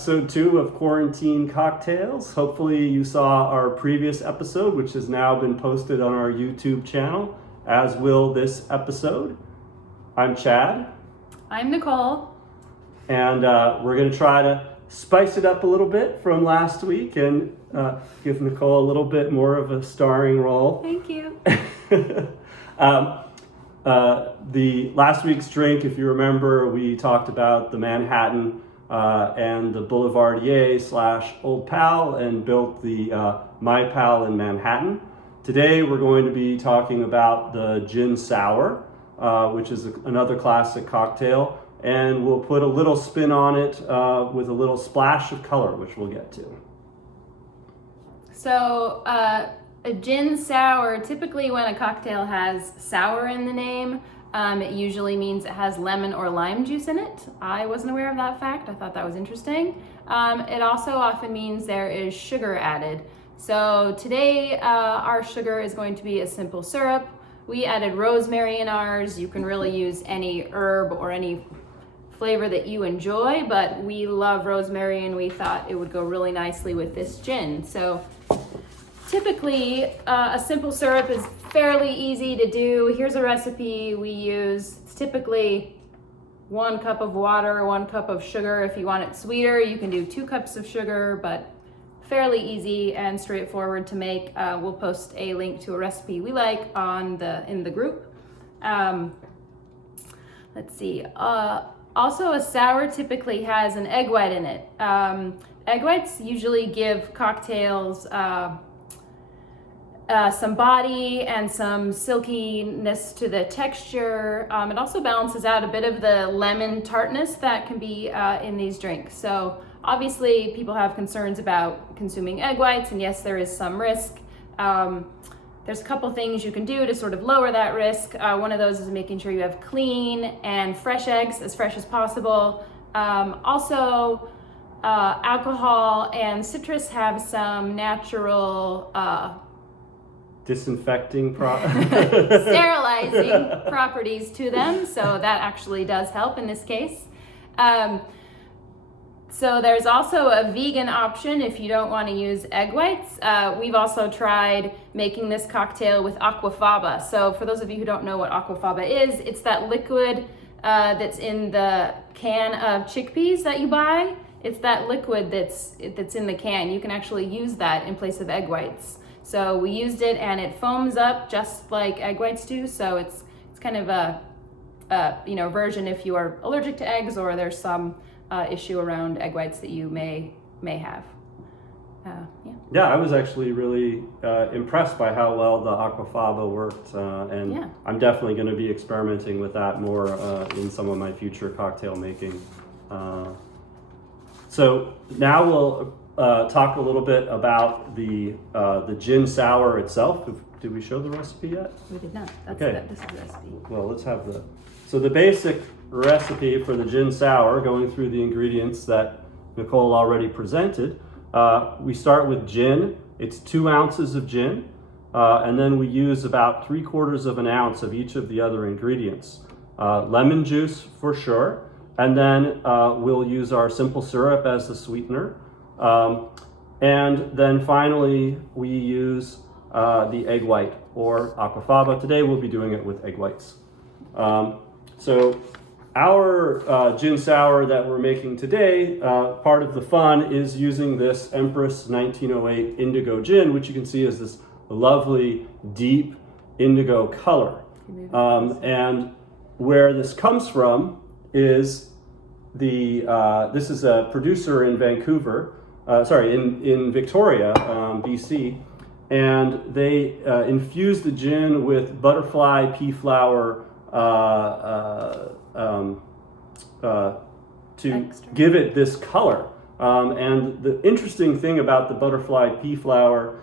Episode 2 of Quarantine Cocktails. Hopefully you saw our previous episode, which has now been posted on our YouTube channel, as will this episode. I'm Chad. I'm Nicole. And we're going to try to spice it up a little bit from last week and give Nicole a little bit more of a starring role. Thank you. The last week's drink, if you remember, we talked about the Manhattan and the Boulevardier / Old Pal and built the My Pal in Manhattan. Today we're going to be talking about the Gin Sour, which is another classic cocktail, and we'll put a little spin on it with a little splash of color, which we'll get to. So a gin sour, typically when a cocktail has sour in the name, it usually means it has lemon or lime juice in it. I wasn't aware of that fact. I thought that was interesting. It also often means there is sugar added. So today our sugar is going to be a simple syrup. We added rosemary in ours. You can really use any herb or any flavor that you enjoy, but we love rosemary and we thought it would go really nicely with this gin. So typically, a simple syrup is fairly easy to do. Here's a recipe we use. It's typically 1 cup of water, 1 cup of sugar. If you want it sweeter, you can do 2 cups of sugar, but fairly easy and straightforward to make. We'll post a link to a recipe we like in the group. Let's see. Also, a sour typically has an egg white in it. Egg whites usually give cocktails some body and some silkiness to the texture. It also balances out a bit of the lemon tartness that can be in these drinks. So obviously people have concerns about consuming egg whites, and yes, there is some risk. There's a couple things you can do to sort of lower that risk. One of those is making sure you have clean and fresh eggs, as fresh as possible. Also, alcohol and citrus have some natural Disinfecting sterilizing properties to them, so that actually does help in this case. So there's also a vegan option if you don't want to use egg whites. We've also tried making this cocktail with aquafaba. So for those of you who don't know what aquafaba is, it's that liquid that's in the can of chickpeas that you buy. It's that liquid that's in the can. You can actually use that in place of egg whites. So we used it and it foams up just like egg whites do. So it's kind of a version if you are allergic to eggs or there's some issue around egg whites that you may have. Yeah, I was actually really impressed by how well the aquafaba worked, and I'm definitely going to be experimenting with that more in some of my future cocktail making. So now we'll talk a little bit about the gin sour itself. Did we show the recipe yet? We did not. This is the recipe. Well, let's have the basic recipe for the gin sour, going through the ingredients that Nicole already presented. We start with gin. It's 2 ounces of gin, and then we use about 3/4 of an ounce of each of the other ingredients. Lemon juice for sure, and then we'll use our simple syrup as the sweetener. And then finally we use the egg white or aquafaba. Today we'll be doing it with egg whites. So our gin sour that we're making today, part of the fun is using this Empress 1908 Indigo Gin, which you can see is this lovely deep indigo color. And where this comes from is this is a producer in Vancouver, in Victoria, BC, and they infuse the gin with butterfly pea flower to extra. Give it this color. And the interesting thing about the butterfly pea flower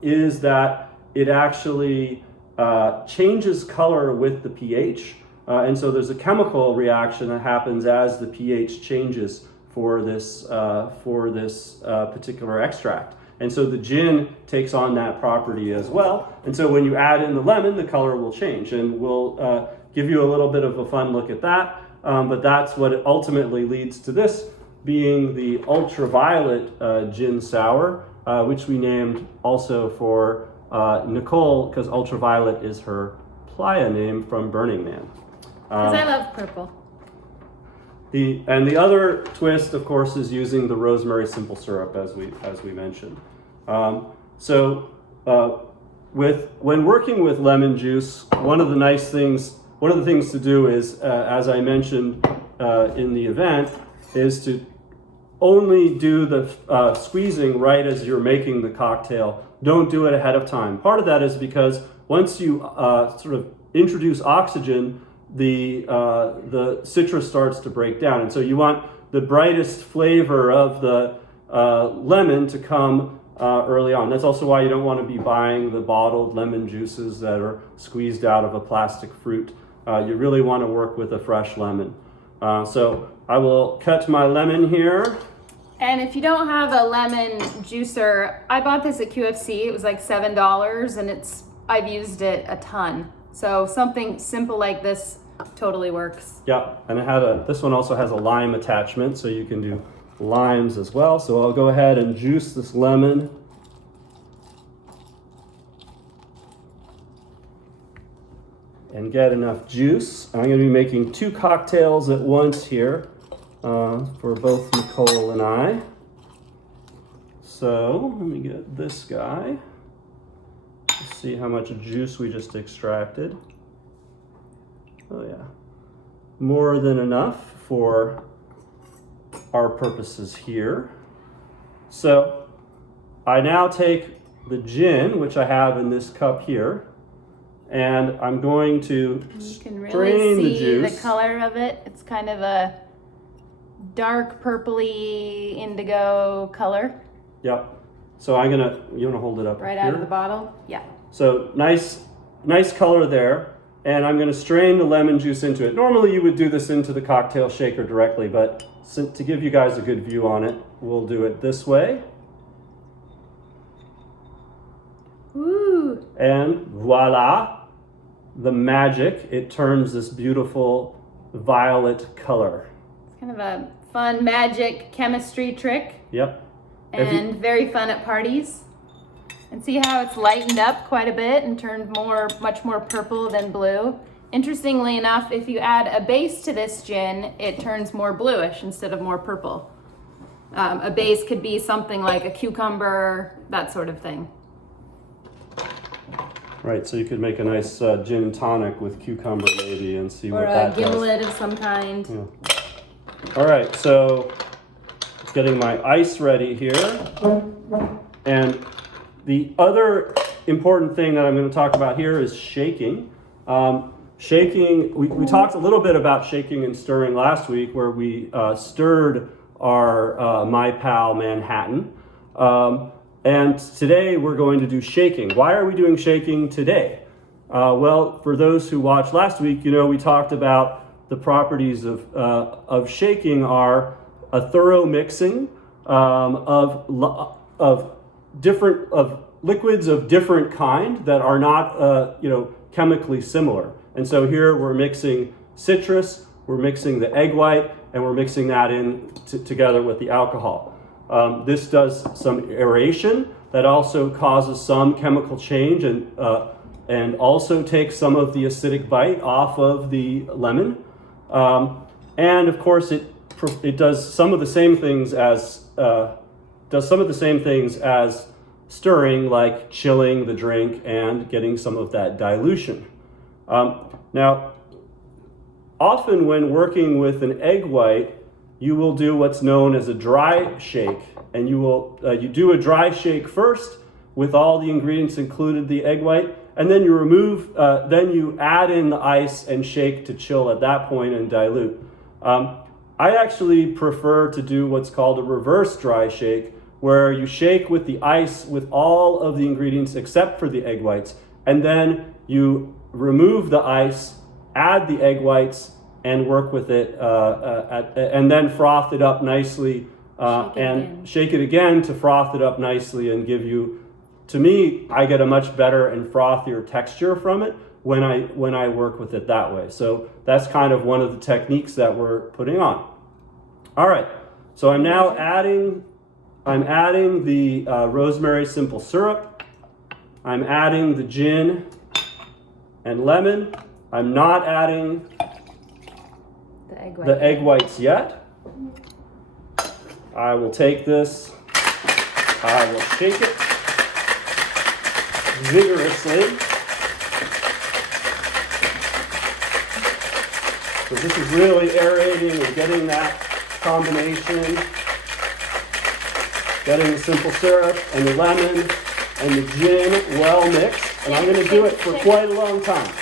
is that it actually changes color with the pH. And so there's a chemical reaction that happens as the pH changes for this particular extract. And so the gin takes on that property as well. And so when you add in the lemon, the color will change. And we'll give you a little bit of a fun look at that. But that's what ultimately leads to this being the Ultraviolet Gin Sour, which we named also for Nicole, because Ultraviolet is her playa name from Burning Man. Because I love purple. The other twist, of course, is using the rosemary simple syrup, as we mentioned. When working with lemon juice, one of the things to do is, as I mentioned in the event, is to only do the squeezing right as you're making the cocktail. Don't do it ahead of time. Part of that is because once you sort of introduce oxygen, the citrus starts to break down, and so you want the brightest flavor of the lemon to come early on. That's also why you don't want to be buying the bottled lemon juices that are squeezed out of a plastic fruit. You really want to work with a fresh lemon. So I will cut my lemon here. And if you don't have a lemon juicer, I bought this at QFC. It was like $7, and I've used it a ton. So something simple like this totally works. Yeah, and this one also has a lime attachment, so you can do limes as well. So I'll go ahead and juice this lemon. And get enough juice. I'm going to be making 2 cocktails at once here for both Nicole and I. So let me get this guy. Let's see how much juice we just extracted. Oh yeah, more than enough for our purposes here. So I now take the gin, which I have in this cup here, and I'm going to You can really strain the see juice. the color of it. It's kind of a dark purpley indigo color. Yep. So you want to hold it up Right here? out of the bottle. Yeah. So nice color there. And I'm going to strain the lemon juice into it. Normally you would do this into the cocktail shaker directly, but to give you guys a good view on it, we'll do it this way. Ooh. And voila, the magic. It turns this beautiful violet color. It's kind of a fun magic chemistry trick. Yep. And very fun at parties. And see how it's lightened up quite a bit and turned much more purple than blue. Interestingly enough, if you add a base to this gin, it turns more bluish instead of more purple. A base could be something like a cucumber, that sort of thing. Right, so you could make a nice gin and tonic with cucumber maybe and see what Or a that does. gimlet of some kind. Yeah. All right, so getting my ice ready here. And the other important thing that I'm going to talk about here is shaking. Shaking, we talked a little bit about shaking and stirring last week, where we stirred our My Pal Manhattan. And today we're going to do shaking. Why are we doing shaking today? Well, for those who watched last week, we talked about the properties of shaking are a thorough mixing of liquids of different kind that are not chemically similar. And so here we're mixing citrus, we're mixing the egg white, and we're mixing that in together with the alcohol. This does some aeration that also causes some chemical change and also takes some of the acidic bite off of the lemon. And of course it does some of the same things as stirring, like chilling the drink and getting some of that dilution. Now, often when working with an egg white, you will do what's known as a dry shake, and you do a dry shake first with all the ingredients included the egg white, and then then you add in the ice and shake to chill at that point and dilute. I actually prefer to do what's called a reverse dry shake, where you shake with the ice with all of the ingredients except for the egg whites, and then you remove the ice, add the egg whites, and work with it, and then froth it up nicely, shake it again to froth it up nicely and give you, to me, I get a much better and frothier texture from it when I work with it that way. So that's kind of one of the techniques that we're putting on. All right, So I'm now adding the rosemary simple syrup. I'm adding the gin and lemon. I'm not adding the egg whites yet. I will take this, I will shake it vigorously. So this is really aerating and getting that combination, getting the simple syrup and the lemon and the gin well mixed. And I'm going to do it for quite a long time.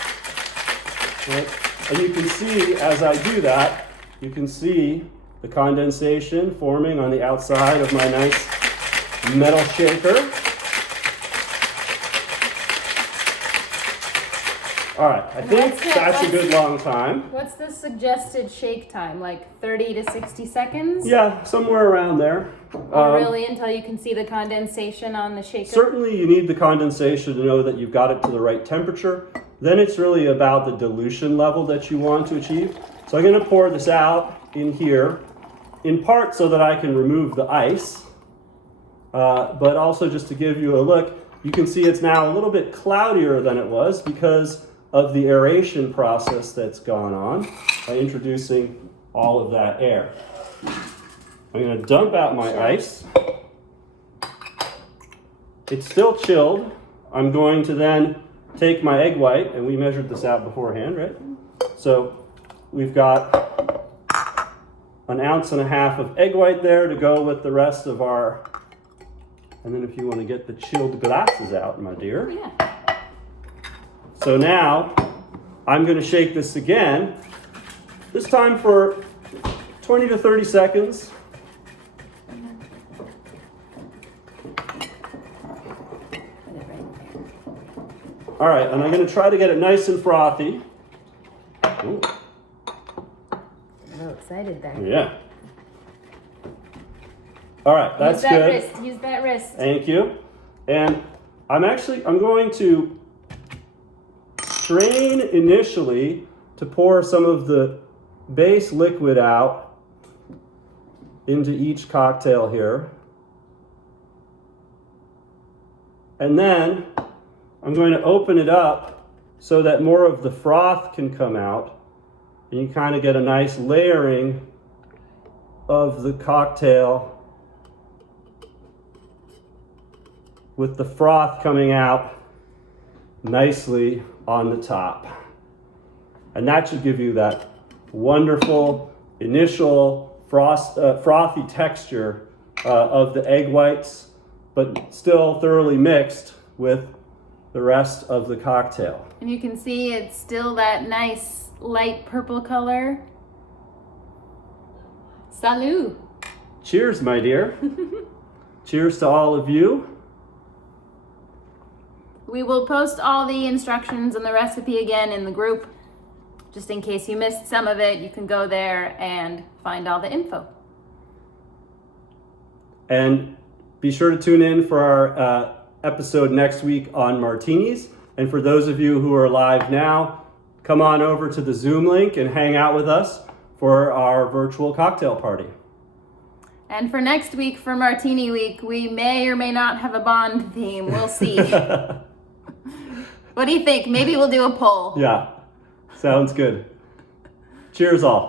Right? And you can see as I do that, you can see the condensation forming on the outside of my nice metal shaker. All right, I think that's a good long time. What's the suggested shake time? Like 30 to 60 seconds? Yeah, somewhere around there. Or really until you can see the condensation on the shaker? Certainly you need the condensation to know that you've got it to the right temperature. Then it's really about the dilution level that you want to achieve. So I'm going to pour this out in here, in part so that I can remove the ice, but also just to give you a look. You can see it's now a little bit cloudier than it was because of the aeration process that's gone on by introducing all of that air. I'm going to dump out my ice. It's still chilled. I'm going to then take my egg white, and we measured this out beforehand, right? So we've got 1.5 ounces of egg white there to go with the rest of our, and then if you want to get the chilled glasses out, my dear. Yeah. So now I'm going to shake this again, this time for 20 to 30 seconds. All right, and I'm going to try to get it nice and frothy. Ooh. I'm a little excited there. Yeah. All right, that's good. Use that wrist. Thank you. And I'm going to strain initially to pour some of the base liquid out into each cocktail here. And then I'm going to open it up so that more of the froth can come out, and you kind of get a nice layering of the cocktail with the froth coming out nicely on the top. And that should give you that wonderful initial frothy texture of the egg whites, but still thoroughly mixed with the rest of the cocktail. And you can see it's still that nice light purple color. Salud. Cheers, my dear. Cheers to all of you. We will post all the instructions and the recipe again in the group. Just in case you missed some of it, you can go there and find all the info. And be sure to tune in for our episode next week on martinis. And for those of you who are live now, come on over to the Zoom link and hang out with us for our virtual cocktail party. And for next week, for Martini Week, we may or may not have a Bond theme. We'll see. What do you think? Maybe we'll do a poll. Yeah, sounds good. Cheers all.